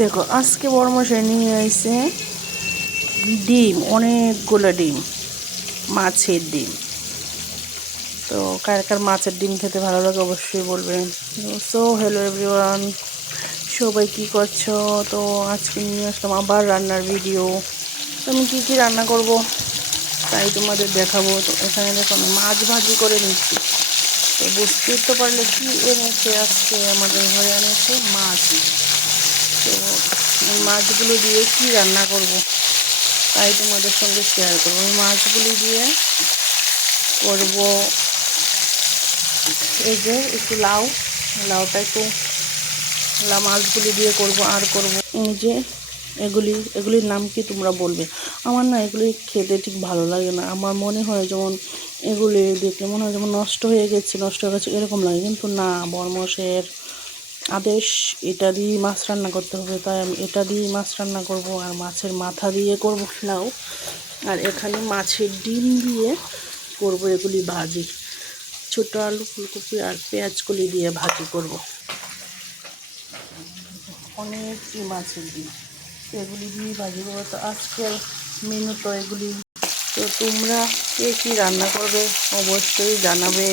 দেখো আজকে বড়মশাই নিয়ে আইছে ডিম, অনেকগুলো ডিম, মাছের ডিম। তো কার কার মাছের ডিম খেতে ভালো লাগে অবশ্যই বলবেন। সো হ্যালো এভরিওয়ান, সবাই কি করছো? তো আজকে নিয়ে আসলাম আবার রান্নার ভিডিও। তো আমি কী কী রান্না করব তাই তোমাদের দেখাবো। তো এখানে দেখো আমি মাছ ভাজি করে নিচ্ছি। তো বুঝতেই তো পারলে কি এনেছে আজকে আমাদের ঘরে, এনেছে মাছ। তো এই মাছগুলো দিয়ে কি রান্না করব তাই তোমাদের সঙ্গে শেয়ার করবো। এই মাছগুলি দিয়ে করব এই যে একটু লাউটা একটু মাছগুলি দিয়ে করব। আর করব এই যে এগুলির নাম কি তোমরা বলবে। আমার না এগুলি খেতে ঠিক ভালো লাগে না। আমার মনে হয় যেমন এগুলি দেখলে মনে হয় যেমন নষ্ট হয়ে গেছে এরকম লাগে, কিন্তু না, বড়মশাইয়ের আদেশ এটা দিয়ে মাছ রান্না করতে হবে, তাই আমি এটা দিয়ে মাছ রান্না করব। আর মাছের মাথা দিয়ে করব লাউ, আর এখানে মাছের ডিম দিয়ে করব এগুলি ভাজি। ছোটো আলু, ফুলকপি আর পেঁয়াজকলি দিয়ে ভাজি করব। অনেকই মাছের ডিম, এগুলি দিয়ে ভাজি করবো। তো আজকের মেনু তো এগুলি। তো তোমরা কে কী রান্না করবে অবশ্যই জানাবে।